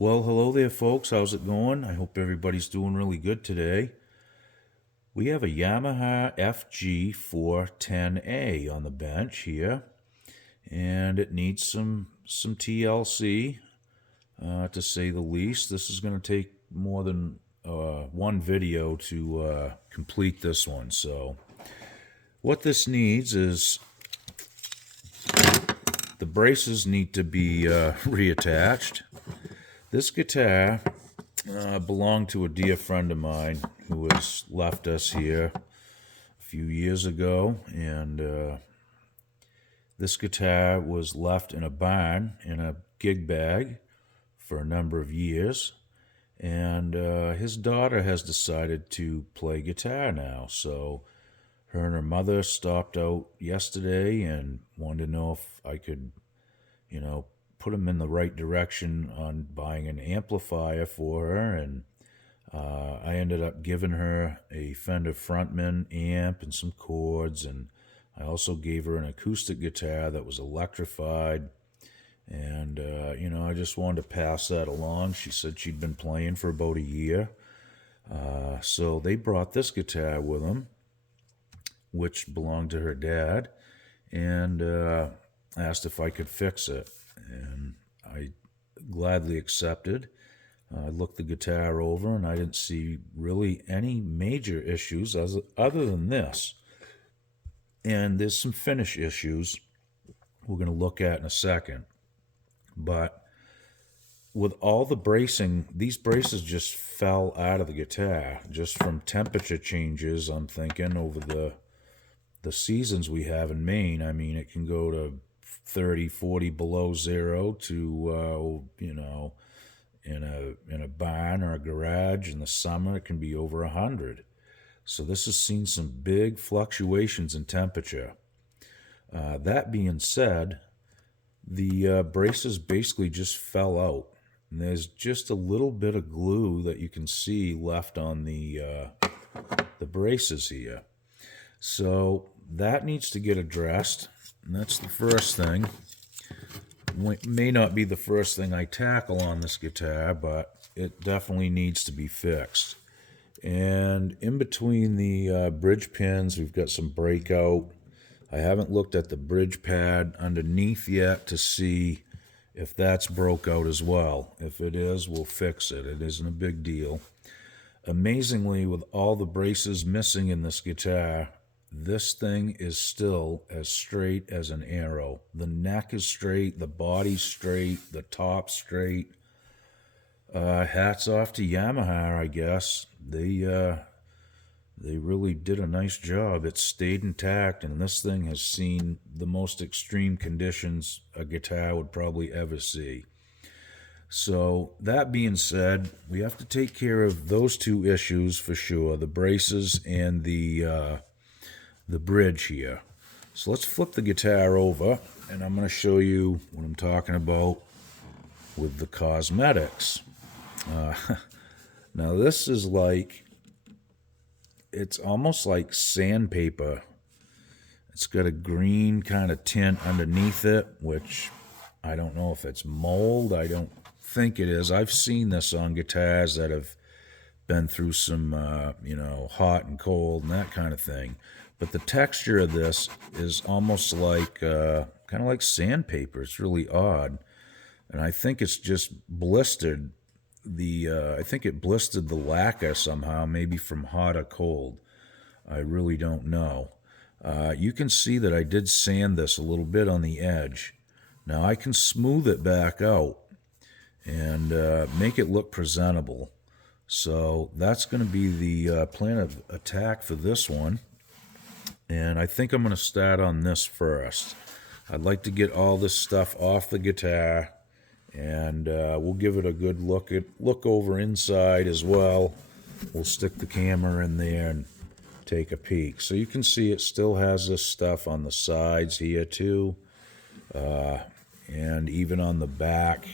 Well, hello there, folks. How's it going? I hope everybody's doing really good today. We have a Yamaha fg410a on the bench here, and it needs some TLC, to say the least. This is going to take more than one video to complete this one. So, what this needs is the braces need to be reattached. This guitar belonged to a dear friend of mine who has left us here a few years ago, and this guitar was left in a barn in a gig bag for a number of years, and his daughter has decided to play guitar now. So her and her mother stopped out yesterday and wanted to know if I could, put him in the right direction on buying an amplifier for her. And I ended up giving her a Fender Frontman amp and some chords, and I also gave her an acoustic guitar that was electrified. And I just wanted to pass that along. She said she'd been playing for about a year, so they brought this guitar with them, which belonged to her dad, and asked if I could fix it, and I gladly accepted. I looked the guitar over, and I didn't see really any major issues other than this. And there's some finish issues we're going to look at in a second. But with all the bracing, these braces just fell out of the guitar just from temperature changes, I'm thinking, over the seasons we have in Maine. I mean, it can go to 30, 40 below zero to, in a barn or a garage in the summer, it can be over 100. So this has seen some big fluctuations in temperature. That being said, the braces basically just fell out. And there's just a little bit of glue that you can see left on the braces here. So that needs to get addressed, and that's the first thing. It may not be the first thing I tackle on this guitar, but it definitely needs to be fixed. And in between the bridge pins, we've got some breakout. I haven't looked at the bridge pad underneath yet to see if that's broke out as well. If it is, we'll fix it. It isn't a big deal. Amazingly, with all the braces missing in this guitar, this thing is still as straight as an arrow. The neck is straight, the body's straight, the top's straight. Hats off to Yamaha, I guess. They really did a nice job. It stayed intact, and this thing has seen the most extreme conditions a guitar would probably ever see. So that being said, we have to take care of those two issues for sure, the braces and the bridge here. So let's flip the guitar over, and I'm going to show you what I'm talking about with the cosmetics. Now this is it's almost like sandpaper. It's got a green kind of tint underneath it, which I don't know if it's mold. I don't think it is. I've seen this on guitars that have been through some, hot and cold and that kind of thing. But the texture of this is almost like, kind of like sandpaper. It's really odd. And I think it's just blistered. I think it blistered the lacquer somehow, maybe from hot or cold. I really don't know. You can see that I did sand this a little bit on the edge. Now I can smooth it back out and make it look presentable. So that's going to be the plan of attack for this one. And I think I'm going to start on this first. I'd like to get all this stuff off the guitar, and we'll give it a good look over inside as well. We'll stick the camera in there and take a peek. So you can see it still has this stuff on the sides here too, and even on the back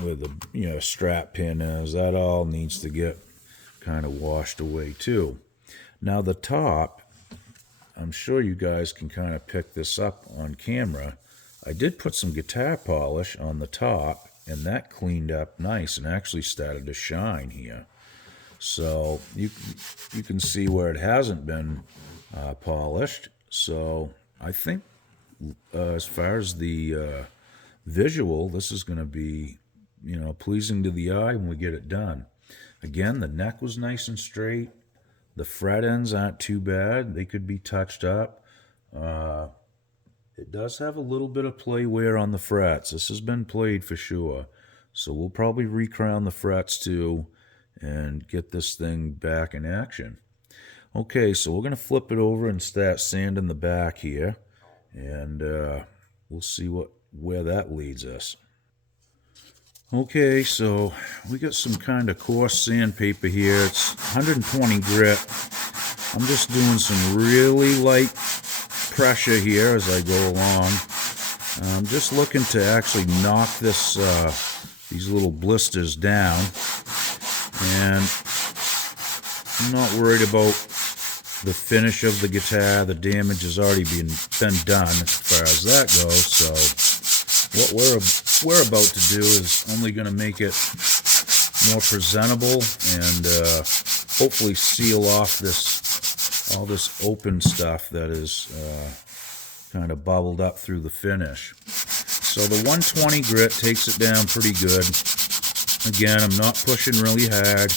where the strap pin is. That all needs to get kind of washed away too. Now the top, I'm sure you guys can kind of pick this up on camera. I did put some guitar polish on the top, and that cleaned up nice and actually started to shine here. So you can see where it hasn't been polished. So I think as far as the visual, this is going to be, pleasing to the eye when we get it done. Again, the neck was nice and straight. The fret ends aren't too bad. They could be touched up. It does have a little bit of play wear on the frets. This has been played for sure. So we'll probably recrown the frets too and get this thing back in action. Okay, so we're going to flip it over and start sanding the back here. And we'll see where that leads us. Okay, so we got some kind of coarse sandpaper here. It's 120 grit. I'm just doing some really light pressure here as I go along. I'm just looking to actually knock these little blisters down. And I'm not worried about the finish of the guitar. The damage has already been done as far as that goes. So what we're about to do is only going to make it more presentable and hopefully seal off all this open stuff that is kind of bubbled up through the finish. So the 120 grit takes it down pretty good. Again, I'm not pushing really hard.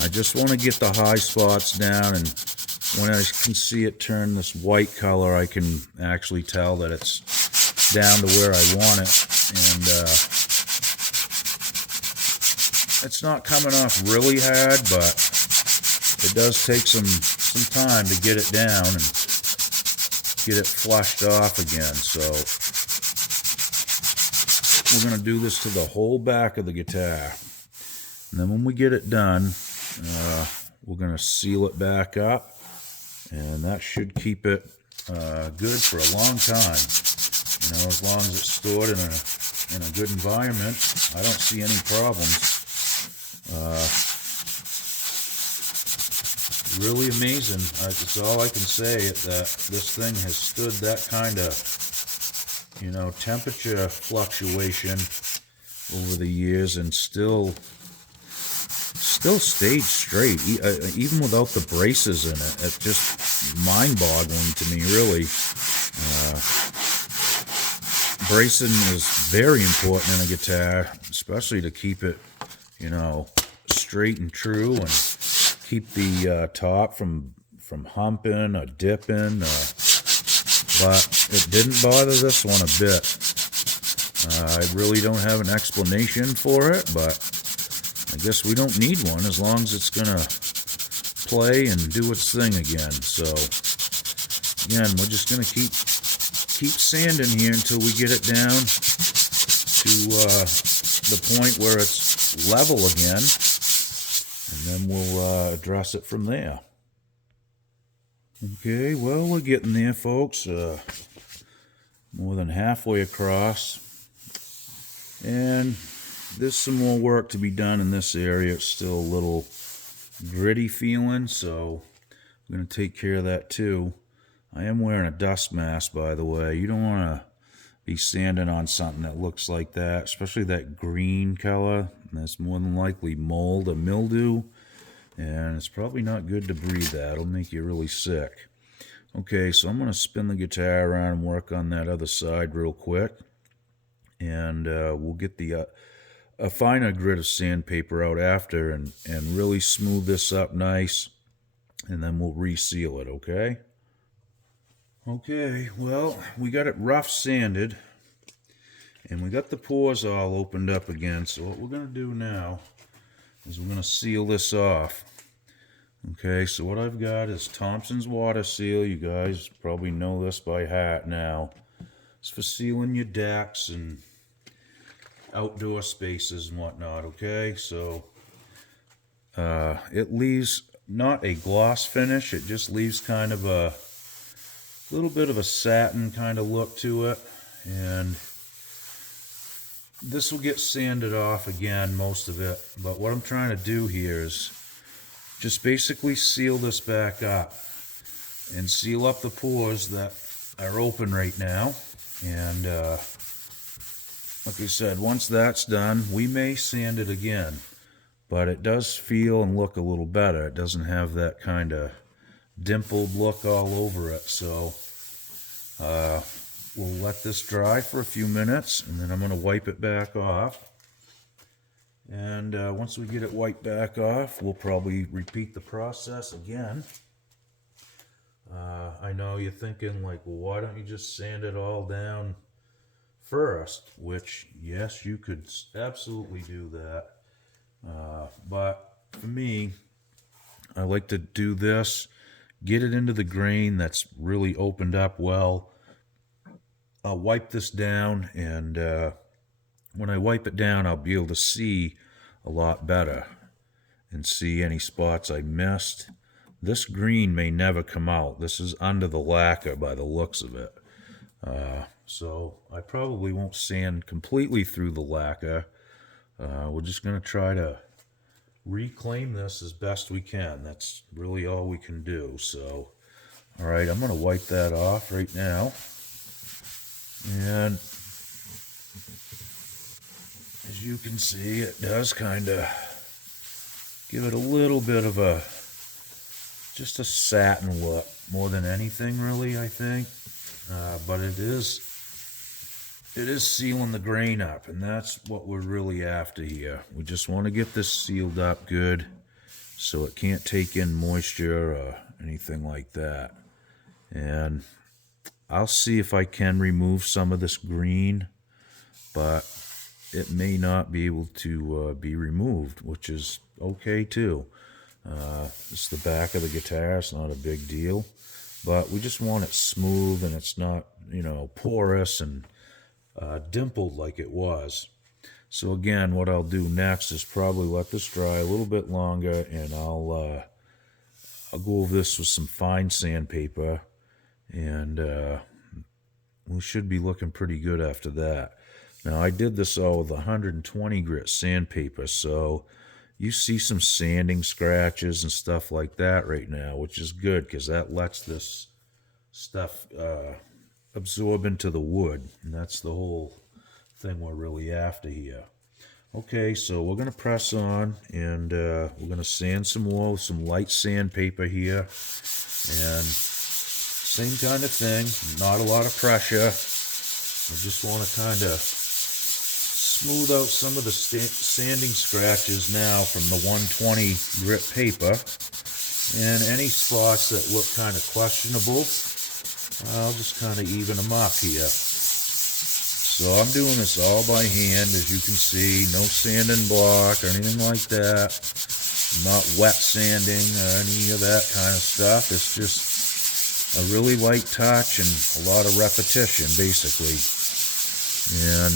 I just want to get the high spots down, and when I can see it turn this white color, I can actually tell that it's down to where I want it. And it's not coming off really hard, but it does take some time to get it down and get it flushed off again. So we're going to do this to the whole back of the guitar. And then when we get it done, we're going to seal it back up. And that should keep it good for a long time. As long as it's stored in a good environment, I don't see any problems. Really amazing. That's all I can say, that this thing has stood that kind of, temperature fluctuation over the years and still stayed straight, even without the braces in it. It's just mind-boggling to me, really. Bracing is very important in a guitar, especially to keep it, straight and true, and keep the top from humping or dipping. But it didn't bother this one a bit. I really don't have an explanation for it, but I guess we don't need one as long as it's gonna play and do its thing again. So again, we're just gonna keep sanding here until we get it down to the point where it's level again, and then we'll address it from there. Okay, well, we're getting there, folks. More than halfway across, and there's some more work to be done in this area. It's still a little gritty feeling, so I'm going to take care of that too. I am wearing a dust mask, by the way. You don't want to be sanding on something that looks like that, especially that green color. That's more than likely mold or mildew, and it's probably not good to breathe that. It'll make you really sick. Okay, so I'm going to spin the guitar around and work on that other side real quick, and we'll get a finer grit of sandpaper out after and really smooth this up nice, and then we'll reseal it, okay? Okay, well, we got it rough sanded, and we got the pores all opened up again, so what we're going to do now is we're going to seal this off. Okay, so what I've got is Thompson's water seal. You guys probably know this by heart now. It's for sealing your decks and outdoor spaces and whatnot, okay? So it leaves not a gloss finish, it just leaves kind of a little bit of a satin kind of look to it, and this will get sanded off again, most of it. But what I'm trying to do here is just basically seal this back up and seal up the pores that are open right now, and like I said, once that's done, we may sand it again, but it does feel and look a little better. It doesn't have that kind of dimpled look all over it. So we'll let this dry for a few minutes, and then I'm going to wipe it back off. And once we get it wiped back off, we'll probably repeat the process again. I know you're thinking, like, well, why don't you just sand it all down first? Which, yes, you could absolutely do that. But for me, I like to do this, get it into the grain that's really opened up well. I'll wipe this down, and when I wipe it down, I'll be able to see a lot better and see any spots I missed. This green may never come out. This is under the lacquer by the looks of it. So I probably won't sand completely through the lacquer. We're just going to try to reclaim this as best we can. That's really all we can do. So, all right, I'm going to wipe that off right now. And as you can see, it does kind of give it a little bit of just a satin look more than anything, really, I think. But it is sealing the grain up, and that's what we're really after here. We just want to get this sealed up good so it can't take in moisture or anything like that. And I'll see if I can remove some of this green, but it may not be able to be removed, which is okay too. It's the back of the guitar, it's not a big deal, but we just want it smooth and it's not, porous and dimpled like it was. So again, what I'll do next is probably let this dry a little bit longer, and I'll go over this with some fine sandpaper, and we should be looking pretty good after that. Now, I did this all with 120 grit sandpaper, so you see some sanding scratches and stuff like that right now, which is good because that lets this stuff absorb into the wood, and that's the whole thing we're really after here. Okay, so we're going to press on, and we're going to sand some more with some light sandpaper here, and same kind of thing, not a lot of pressure. I just want to kind of smooth out some of the sanding scratches now from the 120 grit paper, and any spots that look kind of questionable, I'll just kind of even them up here. So I'm doing this all by hand, as you can see, no sanding block or anything like that. I'm not wet sanding or any of that kind of stuff. It's just a really light touch and a lot of repetition, basically. And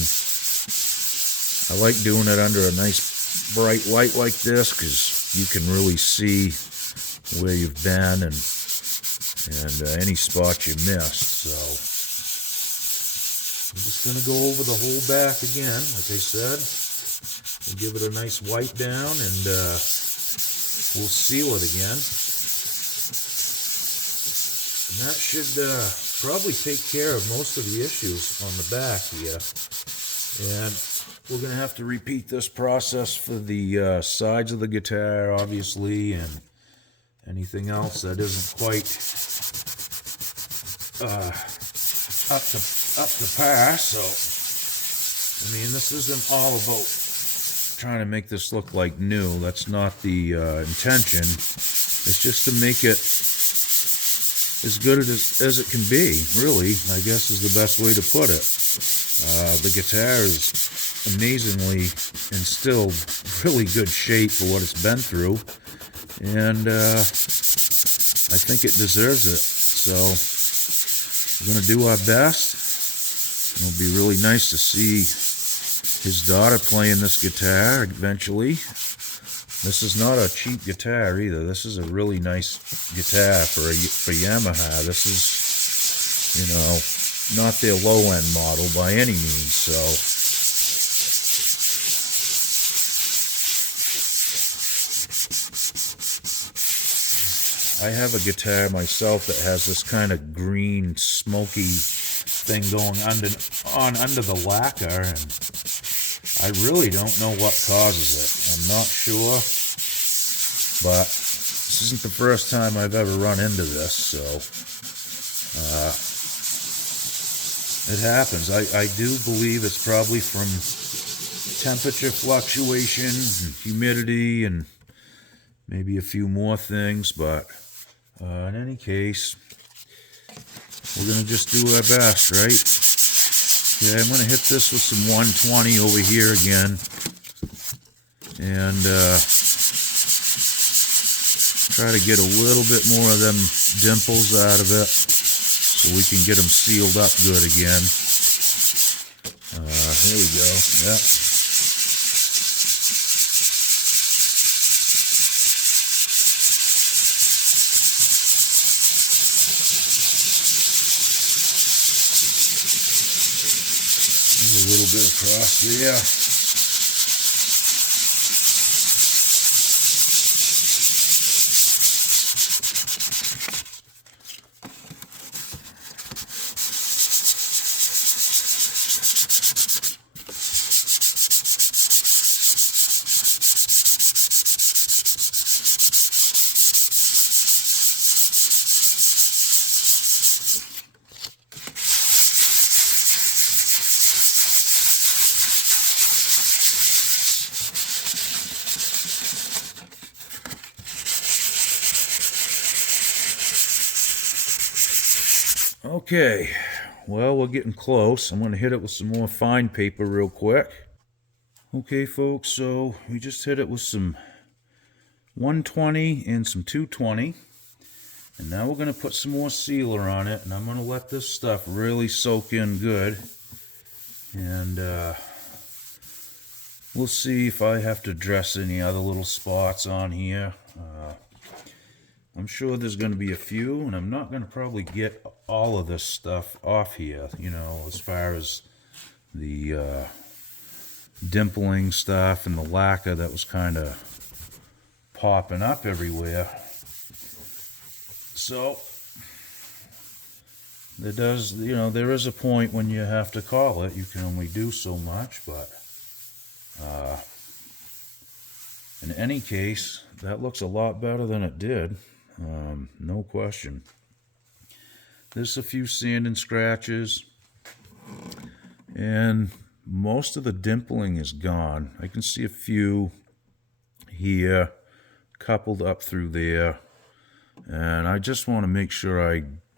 I like doing it under a nice bright light like this because you can really see where you've been and any spots you missed. So I'm just going to go over the whole back again, like I said. We'll give it a nice wipe down, and we'll seal it again. And that should probably take care of most of the issues on the back here. And we're going to have to repeat this process for the sides of the guitar, obviously, and anything else that isn't quite up to par. So, I mean, this isn't all about trying to make this look like new. That's not the intention. It's just to make it as good as it can be, really, I guess is the best way to put it. The guitar is amazingly and still really good shape for what it's been through, and I think it deserves it. So we're going to do our best. It'll be really nice to see his daughter playing this guitar eventually. This is not a cheap guitar either. This is a really nice guitar for Yamaha. This is, not their low-end model by any means. So I have a guitar myself that has this kind of green, smoky thing going under the lacquer, and I really don't know what causes it. I'm not sure, but this isn't the first time I've ever run into this, so it happens. I do believe it's probably from temperature fluctuation and humidity and maybe a few more things, but in any case, we're going to just do our best, right? Yeah, I'm going to hit this with some 120 over here again, and try to get a little bit more of them dimples out of it so we can get them sealed up good again. Here we go. Yep. A little bit across there. Okay, well, we're getting close. I'm going to hit it with some more fine paper real quick. Okay, folks, so we just hit it with some 120 and some 220. And now we're going to put some more sealer on it, and I'm going to let this stuff really soak in good. And we'll see if I have to dress any other little spots on here. I'm sure there's going to be a few, and I'm not going to probably get all of this stuff off here, you know, as far as the dimpling stuff and the lacquer that was kind of popping up everywhere. So there does, you know, there is a point when you have to call it. You can only do so much, but in any case, that looks a lot better than it did. No question. There's a few sand and scratches, and most of the dimpling is gone. I can see a few here, coupled up through there, and I just want to make sure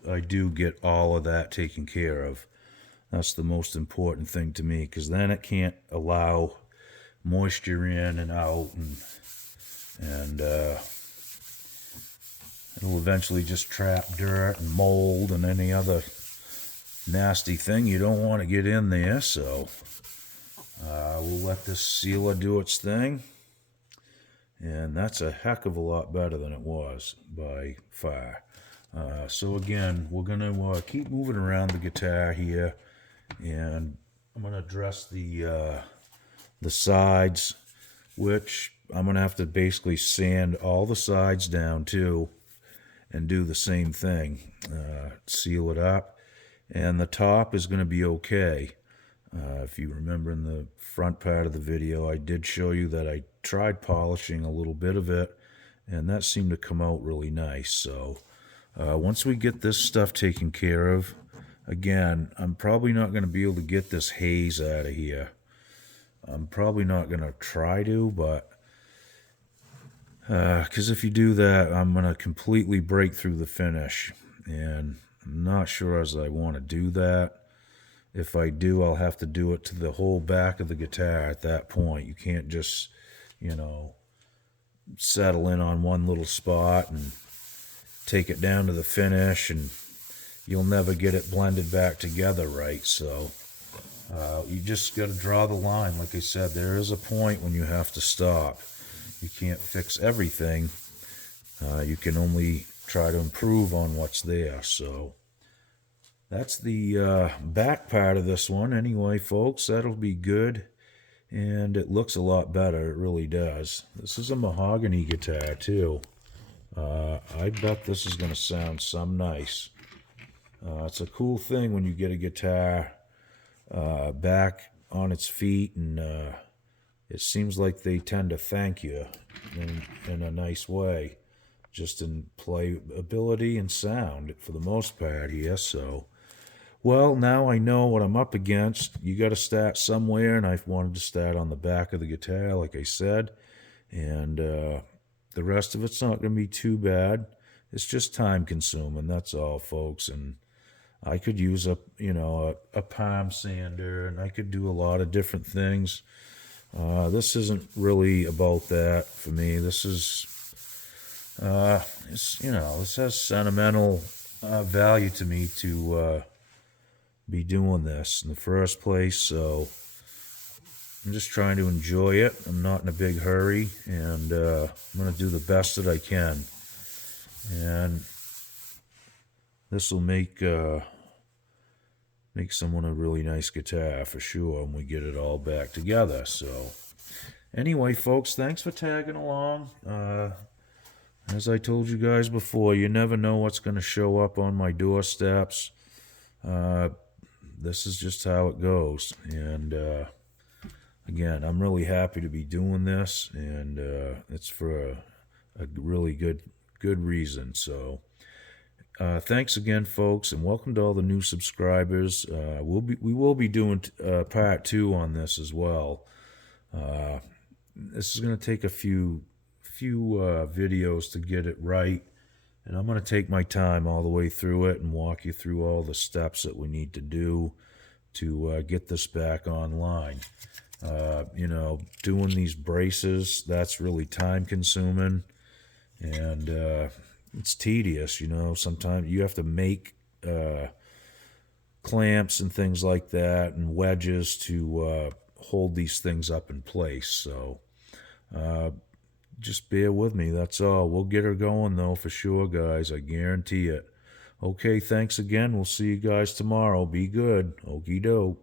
I do get all of that taken care of. That's the most important thing to me, because then it can't allow moisture in and out, and it'll eventually just trap dirt and mold and any other nasty thing you don't want to get in there. So we'll let this sealer do its thing, and that's a heck of a lot better than it was by far. So again, we're going to keep moving around the guitar here, and I'm going to address the sides, which I'm going to have to basically sand all the sides down too, and do the same thing, seal it up, and the top is going to be okay. If you remember in the front part of the video, I did show you that I tried polishing a little bit of it, and that seemed to come out really nice. So once we get this stuff taken care of, again, I'm probably not going to be able to get this haze out of here. I'm probably not going to try to, but because if you do that, I'm going to completely break through the finish, and I'm not sure as I want to do that. If I do, I'll have to do it to the whole back of the guitar at that point. You can't just, you know, settle in on one little spot and take it down to the finish, and you'll never get it blended back together right. So you just got to draw the line. Like I said, there is a point when you have to stop. You can't fix everything. You can only try to improve on what's there. So that's the back part of this one. Anyway, folks, that'll be good. And it looks a lot better. It really does. This is a mahogany guitar, too. I bet this is going to sound some nice. It's a cool thing when you get a guitar back on its feet and it seems like they tend to thank you in a nice way, just in playability and sound for the most part here. So, well, now I know what I'm up against. You got to start somewhere, and I wanted to start on the back of the guitar, like I said, and the rest of it's not going to be too bad. It's just time consuming, that's all, folks. And I could use a palm sander, and I could do a lot of different things. This isn't really about that for me. This is, this has sentimental value to me to be doing this in the first place. So I'm just trying to enjoy it. I'm not in a big hurry, and I'm going to do the best that I can. And this will make someone a really nice guitar for sure when we get it all back together. So anyway, folks, thanks for tagging along. As I told you guys before, you never know what's going to show up on my doorsteps. This is just how it goes. And again, I'm really happy to be doing this, and it's for a really good reason. So thanks again, folks, and welcome to all the new subscribers. We will be doing part 2 on this as well. This is going to take a few videos to get it right, and I'm going to take my time all the way through it and walk you through all the steps that we need to do to get this back online. Doing these braces, that's really time consuming, and it's tedious. Sometimes you have to make clamps and things like that, and wedges to hold these things up in place. So just bear with me, that's all. We'll get her going, though, for sure, guys. I guarantee it. Okay, thanks again. We'll see you guys tomorrow. Be good. Okie doke.